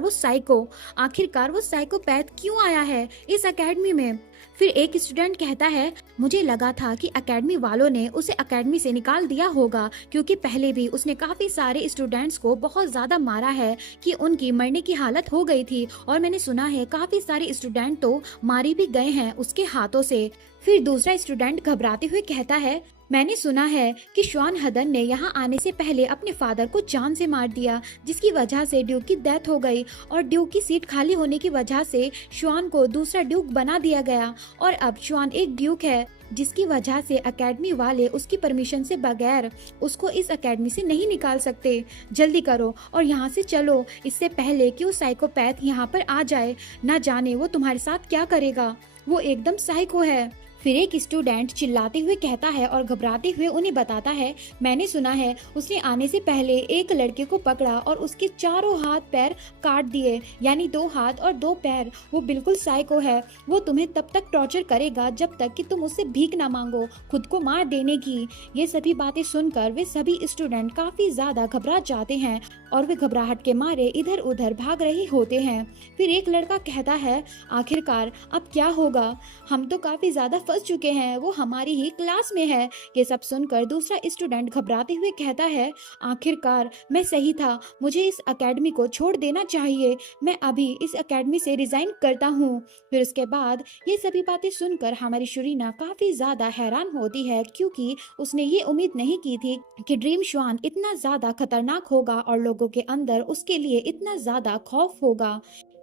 वो साइकोपैथ क्यों आया है इस एकेडमी में? फिर एक स्टूडेंट कहता है, मुझे लगा था कि एकेडमी वालों ने उसे एकेडमी से निकाल दिया होगा, क्योंकि पहले भी उसने काफी सारे स्टूडेंट्स को बहुत ज्यादा मारा है कि उनकी मरने की हालत हो गई थी, और मैंने सुना है काफी सारे स्टूडेंट तो मारे भी गए हैं उसके हाथों से। फिर दूसरा स्टूडेंट घबराते हुए कहता है, मैंने सुना है कि शॉन हदन ने यहाँ आने से पहले अपने फादर को जान से मार दिया, जिसकी वजह से ड्यूक की डेथ हो गई और ड्यूक की सीट खाली होने की वजह से शॉन को दूसरा ड्यूक बना दिया गया, और अब शॉन एक ड्यूक है, जिसकी वजह से एकेडमी वाले उसकी परमिशन से बगैर उसको इस एकेडमी से नहीं निकाल सकते। जल्दी करो और यहाँ से चलो, इससे पहले कि वो साइकोपैथ यहाँ पर आ जाए। ना जाने वो तुम्हारे साथ क्या करेगा, वो एकदम साइको है। फिर एक स्टूडेंट चिल्लाते हुए कहता है और घबराते हुए उन्हें बताता है, मैंने सुना है उसने आने से पहले एक लड़के को पकड़ा और उसके चारों हाथ पैर काट दिए, यानी 2 हाथ और 2 पैर। वो बिल्कुल साइको है। वो तुम्हें तब तक टॉर्चर करेगा जब तक कि तुम उससे भीख ना मांगो, खुद को मार देने की। ये सभी बातें सुनकर वे सभी स्टूडेंट काफी ज्यादा घबरा जाते हैं और वे घबराहट के मारे इधर उधर भाग रहे होते हैं। फिर एक लड़का कहता है, आखिरकार अब क्या होगा, हम तो काफी ज्यादा फंस चुके हैं, वो हमारी ही क्लास में है। ये सब सुनकर दूसरा स्टूडेंट घबराते हुए कहता है, आखिरकार मैं सही था, मुझे इस एकेडमी को छोड़ देना चाहिए, मैं अभी इस एकेडमी से रिजाइन करता हूँ। फिर उसके बाद ये सभी बातें सुनकर हमारी शुरीना काफी ज्यादा हैरान होती है, क्योंकि उसने ये उम्मीद नहीं की थी कि ड्रीम श्वान इतना ज्यादा खतरनाक होगा और लोगों के अंदर उसके लिए इतना ज्यादा खौफ होगा।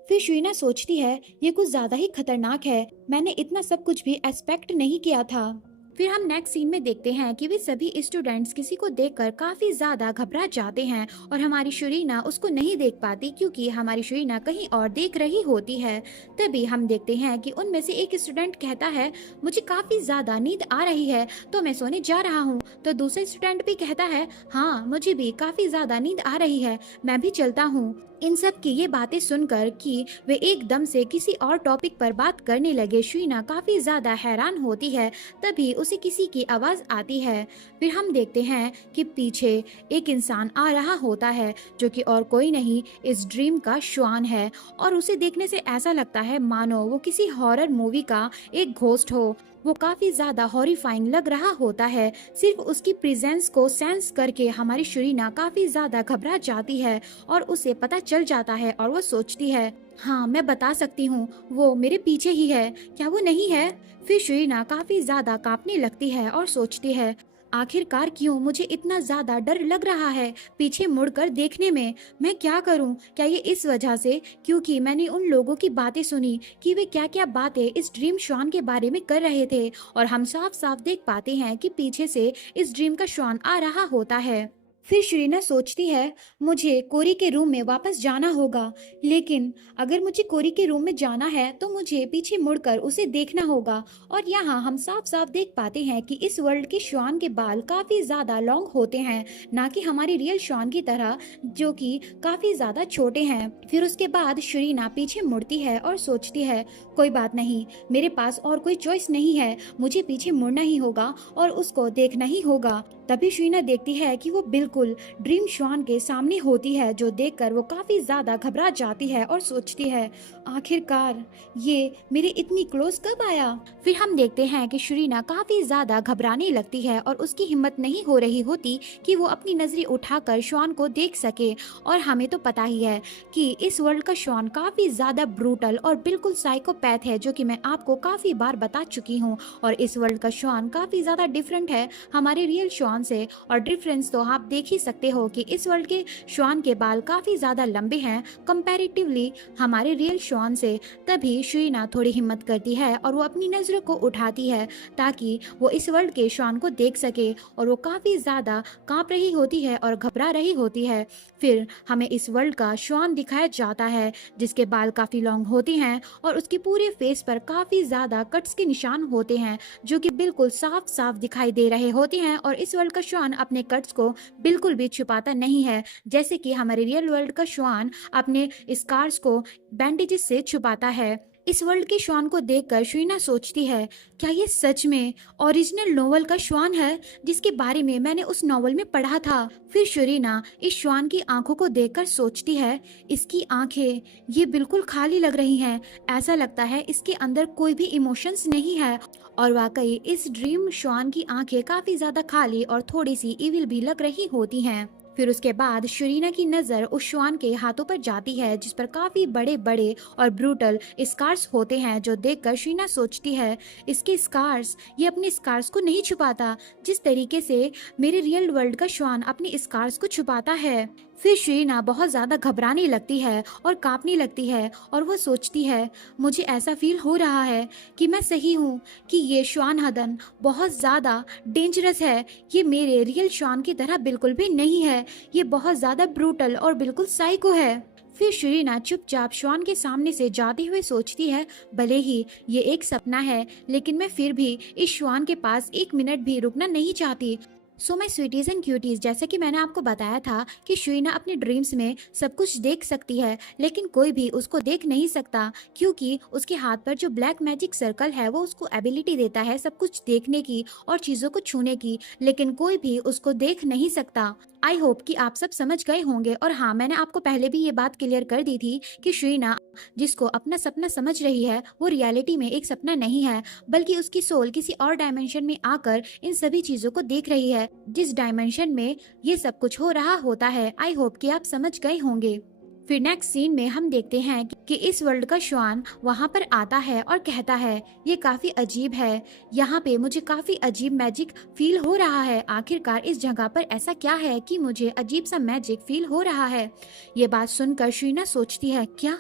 फिर शुइना सोचती है, ये कुछ ज्यादा ही खतरनाक है, मैंने इतना सब कुछ भी एक्सपेक्ट नहीं किया था। फिर हम नेक्स्ट सीन में देखते हैं कि वे सभी स्टूडेंट्स किसी को देखकर काफी ज्यादा घबरा जाते हैं और हमारी शुरीना उसको नहीं देख पाती, क्योंकि हमारी शुरीना कहीं और देख रही होती है। तभी हम देखते हैं कि उनमें से एक स्टूडेंट कहता है, मुझे काफी ज्यादा नींद आ रही है तो मैं सोने जा रहा हूँ। तो दूसरा स्टूडेंट भी कहता है, हाँ मुझे भी काफी ज्यादा नींद आ रही है, मैं भी चलता हूँ। इन सब की ये बातें सुनकर कि वे एकदम से किसी और टॉपिक पर बात करने लगे, शुइना काफी ज्यादा हैरान होती है। तभी उसे किसी की आवाज आती है। फिर हम देखते हैं कि पीछे एक इंसान आ रहा होता है, जो कि और कोई नहीं इस ड्रीम का श्वान है। और उसे देखने से ऐसा लगता है मानो वो किसी हॉरर मूवी का एक घोस्ट हो। वो काफी ज्यादा हॉरिफाइंग लग रहा होता है। सिर्फ उसकी प्रेजेंस को सेंस करके हमारी शुरीना काफी ज्यादा घबरा जाती है और उसे पता चल जाता है और वो सोचती है, हाँ मैं बता सकती हूँ, वो मेरे पीछे ही है, क्या वो नहीं है। फिर शुरीना काफी ज्यादा कांपने लगती है और सोचती है, आखिरकार क्यों मुझे इतना ज्यादा डर लग रहा है पीछे मुड़कर देखने में, मैं क्या करूं। क्या ये इस वजह से क्योंकि मैंने उन लोगों की बातें सुनी कि वे क्या क्या बातें इस ड्रीम श्वान के बारे में कर रहे थे, और हम साफ साफ देख पाते हैं कि पीछे से इस ड्रीम का श्वान आ रहा होता है। फिर शुरीना सोचती है, मुझे कोरी के रूम में वापस जाना होगा, लेकिन अगर मुझे कोरी के रूम में जाना है तो मुझे पीछे मुड़कर उसे देखना होगा। और यहाँ हम साफ साफ देख पाते हैं कि इस वर्ल्ड के श्वान के बाल काफी ज्यादा लॉन्ग होते हैं, ना कि हमारी रियल श्वान की तरह जो कि काफी ज्यादा छोटे हैं। फिर उसके बाद शुरीना पीछे मुड़ती है और सोचती है, कोई बात नहीं, मेरे पास और कोई चॉइस नहीं है, मुझे पीछे मुड़ना ही होगा और उसको देखना ही होगा। तभी शुरीना देखती है कि वो बिल्कुल ड्रीम श्वान के सामने होती है, जो देखकर वो काफी ज्यादा घबरा जाती है और सोचती है, आखिरकार ये मेरे इतनी क्लोज कब आया। फिर हम देखते हैं कि शुरीना काफी ज्यादा घबराने लगती है और उसकी हिम्मत नहीं हो रही होती कि वो अपनी नजरें उठाकर श्वान को देख सके। और हमें तो पता ही है कि इस वर्ल्ड का श्वान काफी ज्यादा ब्रूटल और बिल्कुल साइकोपैथ है, जो कि मैं आपको काफी बार बता चुकी हूँ। और इस वर्ल्ड का श्वान काफी ज्यादा डिफरेंट है हमारे रियल श्वान से। और डिफरेंस तो आप देख ही सकते हो कि इस वर्ल्ड के श्वान के बाल काफी ज्यादा लंबे हैं कंपैरेटिवली हमारे रियल श्वान से। तभी शुरीना थोड़ी हिम्मत करती है और वो अपनी नजरों को उठाती है ताकि वो इस वर्ल्ड के श्वान को देख सके, और वो काफी ज्यादा कांप रही होती है और घबरा रही होती है। फिर हमें इस वर्ल्ड का श्वान दिखाया जाता है, जिसके बाल काफी लॉन्ग होते हैं और उसके पूरे फेस पर काफी ज्यादा कट्स के निशान होते हैं, जो कि बिल्कुल साफ साफ दिखाई दे रहे होते हैं। और इस वर्ल्ड का श्वान अपने कट्स को बिल्कुल भी छुपाता नहीं है, जैसे कि हमारे रियल वर्ल्ड का श्वान अपने स्कार्स को बैंडेजेस से छुपाता है। इस वर्ल्ड के श्वान को देखकर शुरीना सोचती है, क्या ये सच में ओरिजिनल नोवेल का श्वान है जिसके बारे में मैंने उस नोवेल में पढ़ा था। फिर शुरीना इस श्वान की आंखों को देखकर सोचती है, इसकी आंखें ये बिल्कुल खाली लग रही हैं, ऐसा लगता है इसके अंदर कोई भी इमोशंस नहीं है। और वाकई इस ड्रीम श्वान की आंखें काफी ज्यादा खाली और थोड़ी सी इविल भी लग रही होती हैं। फिर उसके बाद शुरीना की नजर उस श्वान के हाथों पर जाती है, जिस पर काफी बड़े बड़े और ब्रूटल स्कार्स होते हैं, जो देखकर शुरीना सोचती है, इसके स्कार्स ये अपने स्कार्स को नहीं छुपाता जिस तरीके से मेरे रियल वर्ल्ड का श्वान अपने स्कार्स को छुपाता है। फिर शुरीना बहुत ज्यादा घबराने लगती है और कांपने लगती है और वो सोचती है, मुझे ऐसा फील हो रहा है कि मैं सही हूँ, कि ये श्वान हदन बहुत ज्यादा डेंजरस है, ये मेरे रियल श्वान की तरह बिल्कुल भी नहीं है, ये बहुत ज्यादा ब्रूटल और बिल्कुल साइको है। फिर शरीना चुपचाप श्वान के सामने से जाते हुए सोचती है, भले ही ये एक सपना है, लेकिन मैं फिर भी इस श्वान के पास एक मिनट भी रुकना नहीं चाहती। So my sweeties and cuties, जैसे कि मैंने आपको बताया था कि शरीना अपने ड्रीम्स में सब कुछ देख सकती है, लेकिन कोई भी उसको देख नहीं सकता, क्योंकि उसके हाथ पर जो ब्लैक मैजिक सर्कल है वो उसको एबिलिटी देता है सब कुछ देखने की और चीजों को छूने की, लेकिन कोई भी उसको देख नहीं सकता। आई होप कि आप सब समझ गए होंगे। और हाँ, मैंने आपको पहले भी ये बात क्लियर कर दी थी कि शरीना जिसको अपना सपना समझ रही है वो रियलिटी में एक सपना नहीं है, बल्कि उसकी सोल किसी और डायमेंशन में आकर इन सभी चीजों को देख रही है, जिस डायमेंशन में ये सब कुछ हो रहा होता है। आई होप कि आप समझ गए होंगे। फिर नेक्स्ट सीन में हम देखते हैं कि इस वर्ल्ड का श्वान वहां पर आता है और कहता है, ये काफी अजीब है, यहाँ पे मुझे काफी अजीब मैजिक फील हो रहा है। आखिरकार इस जगह पर ऐसा क्या है कि मुझे अजीब सा मैजिक फील हो रहा है। ये बात सुनकर शरीना सोचती है, क्या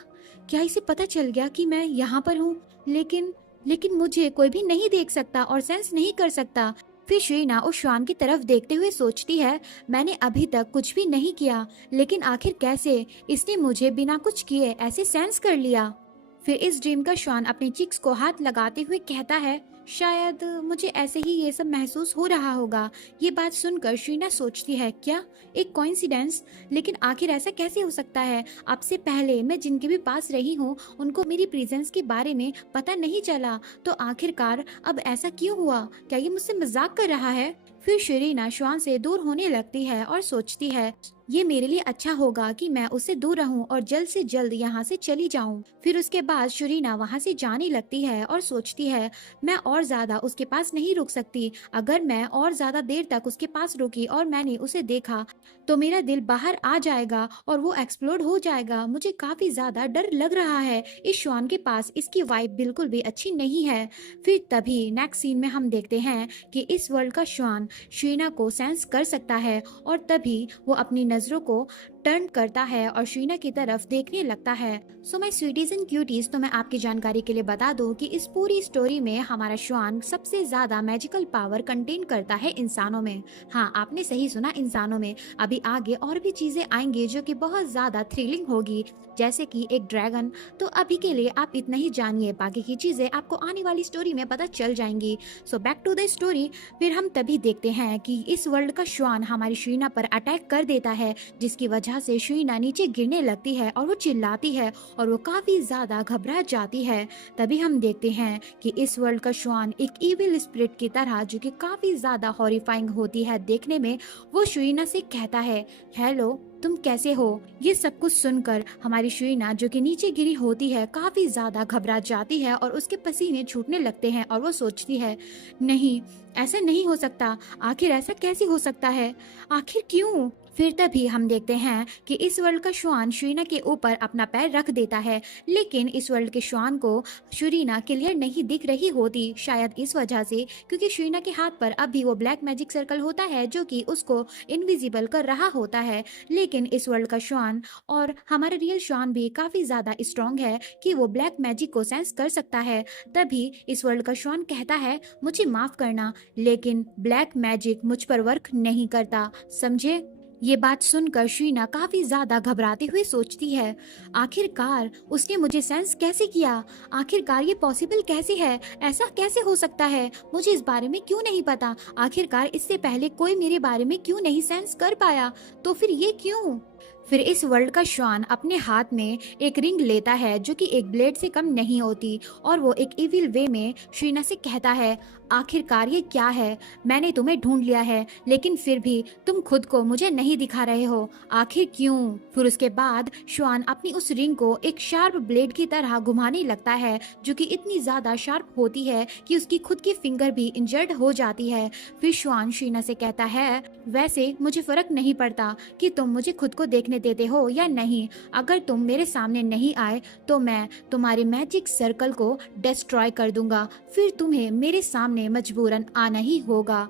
क्या इसे पता चल गया कि मैं यहाँ पर हूँ, लेकिन लेकिन मुझे कोई भी नहीं देख सकता और सेंस नहीं कर सकता। फिर शरीना उस श्वान की तरफ देखते हुए सोचती है, मैंने अभी तक कुछ भी नहीं किया, लेकिन आखिर कैसे इसने मुझे बिना कुछ किए ऐसे सेंस कर लिया। फिर इस ड्रीम का श्वान अपने चिक्स को हाथ लगाते हुए कहता है, शायद मुझे ऐसे ही ये सब महसूस हो रहा होगा। ये बात सुनकर शरीना सोचती है, क्या एक कोइंसिडेंस, लेकिन आखिर ऐसा कैसे हो सकता है। अब से पहले मैं जिनके भी पास रही हूँ उनको मेरी प्रेजेंस के बारे में पता नहीं चला, तो आखिरकार अब ऐसा क्यों हुआ, क्या ये मुझसे मजाक कर रहा है। फिर शरीना श्वान से दूर होने लगती है और सोचती है, ये मेरे लिए अच्छा होगा कि मैं उससे दूर रहूं और जल्द से जल्द यहाँ से चली जाऊं। फिर उसके बाद शरीना वहाँ से जाने लगती है और सोचती है, मैं और ज्यादा उसके पास नहीं रुक सकती। अगर मैं और ज्यादा देर तक उसके पास रुकी और मैंने उसे देखा तो मेरा दिल बाहर आ जाएगा और वो एक्सप्लोड हो जाएगा। मुझे काफी ज्यादा डर लग रहा है। इस श्वान के पास इसकी वाइब बिल्कुल भी अच्छी नहीं है। फिर तभी नेक्स्ट सीन में हम देखते हैं कि इस वर्ल्ड का श्वान शरीना को सेंस कर सकता है और तभी वो अपनी नजरों को टर्न करता है और शरीना की तरफ देखने लगता है। So my sweeties and cuties, तो मैं आपकी जानकारी के लिए बता दूं कि इस पूरी स्टोरी में हमारा श्वान सबसे ज्यादा मैजिकल पावर कंटेन करता है इंसानों में। हाँ, आपने सही सुना, इंसानों में। अभी आगे और भी चीजें आएंगी जो कि बहुत ज्यादा थ्रिलिंग होगी, जैसे कि एक ड्रैगन। तो अभी के लिए आप इतना ही जानिए, बाकी की चीजें आपको आने वाली स्टोरी में पता चल जाएंगी। So back to the story. फिर हम तभी देखते हैं कि इस वर्ल्ड का श्वान हमारी शरीना पर अटैक कर देता है, जिसकी वजह से शरीना नीचे गिरने लगती है और वो चिल्लाती है और वो काफी ज्यादा घबरा जाती है। तभी हम देखते हैं कि इस वर्ल्ड का श्वान एक इविल स्पिरिट की तरह, जो कि काफी ज्यादा हॉरिफाइंग होती है देखने में, वो शरीना से कहता है, हेलो, तुम कैसे हो। ये सब कुछ सुनकर हमारी शरीना, जो कि नीचे गिरी होती है, काफी ज्यादा घबरा जाती है और उसके पसीने छूटने लगते हैं और वो सोचती है, नहीं, ऐसा नहीं हो सकता। आखिर ऐसा कैसे हो सकता है, आखिर क्यों। फिर तभी हम देखते हैं कि इस वर्ल्ड का श्वान शरीना के ऊपर अपना पैर रख देता है, लेकिन इस वर्ल्ड के श्वान को शरीना क्लियर नहीं दिख रही होती, शायद इस वजह से क्योंकि शरीना के हाथ पर अभी वो ब्लैक मैजिक सर्कल होता है जो कि उसको इनविजिबल कर रहा होता है। लेकिन इस वर्ल्ड का श्वान और हमारा रियल श्वान भी काफी ज्यादा स्ट्रॉन्ग है कि वो ब्लैक मैजिक को सेंस कर सकता है। तभी इस वर्ल्ड का श्वान कहता है, मुझे माफ करना, लेकिन ब्लैक मैजिक मुझ पर वर्क नहीं करता, समझे। ये बात सुनकर शरीना काफी ज्यादा घबराते हुए सोचती है, आखिरकार उसने मुझे सेंस कैसे किया, आखिरकार ये पॉसिबल कैसे है, ऐसा कैसे हो सकता है, मुझे इस बारे में क्यों नहीं पता, आखिरकार इससे पहले कोई मेरे बारे में क्यों नहीं सेंस कर पाया, तो फिर ये क्यों। फिर इस वर्ल्ड का श्वान अपने हाथ में एक रिंग लेता है जो कि एक ब्लेड से कम नहीं होती और वो एक इविल वे में शरीना से कहता है, आखिरकार ये क्या है, मैंने तुम्हें ढूंढ लिया है, लेकिन फिर भी तुम खुद को मुझे नहीं दिखा रहे हो, आखिर क्यों। फिर उसके बाद श्वान अपनी उस रिंग को एक शार्प ब्लेड की तरह घुमाने लगता है, जो कि इतनी ज्यादा शार्प होती है कि उसकी खुद की फिंगर भी इंजर्ड हो जाती है। फिर श्वान शरीना से कहता है, वैसे मुझे फर्क नहीं पड़ता कि तुम मुझे खुद को देखने देते हो या नहीं, अगर तुम मेरे सामने नहीं आए तो मैं तुम्हारे मैजिक सर्कल को डिस्ट्रॉय कर दूंगा, फिर तुम्हें मेरे सामने मजबूरन आना ही होगा।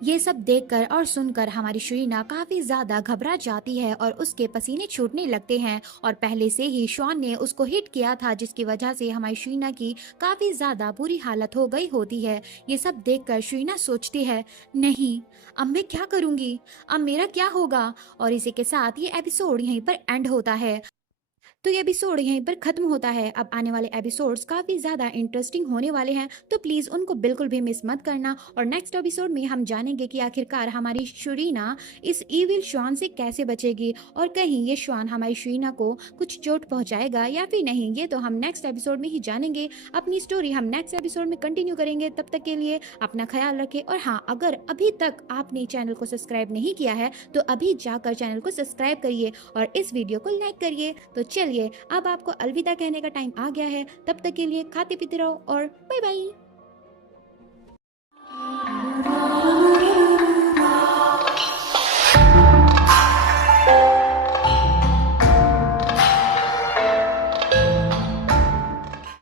ये सब देखकर और सुनकर हमारी शरीना काफी ज्यादा घबरा जाती है और उसके पसीने छूटने लगते हैं और पहले से ही श्वान ने उसको हिट किया था, जिसकी वजह से हमारी शरीना की काफी ज्यादा बुरी हालत हो गई होती है। ये सब देखकर शरीना सोचती है, नहीं, अब मैं क्या करूंगी, अब मेरा क्या होगा। और इसी के साथ ये एपिसोड यहीं पर एंड होता है। तो ये एपिसोड यहीं पर खत्म होता है। अब आने वाले एपिसोड्स काफी ज्यादा इंटरेस्टिंग होने वाले हैं, तो प्लीज उनको बिल्कुल भी मिस मत करना। और नेक्स्ट एपिसोड में हम जानेंगे कि आखिरकार हमारी शुरीना इस ईविल श्वान से कैसे बचेगी, और कहीं ये श्वान हमारी शुरीना को कुछ चोट पहुंचाएगा या फिर नहीं, ये तो हम नेक्स्ट एपिसोड में ही जानेंगे। अपनी स्टोरी हम नेक्स्ट एपिसोड में कंटिन्यू करेंगे। तब तक के लिए अपना ख्याल रखें। और हाँ, अगर अभी तक आपने चैनल को सब्सक्राइब नहीं किया है तो अभी जाकर चैनल को सब्सक्राइब करिए और इस वीडियो को लाइक करिए। तो चलिए, अब आपको अलविदा कहने का टाइम आ गया है। तब तक के लिए खाते पीते रहो और बाय बाय।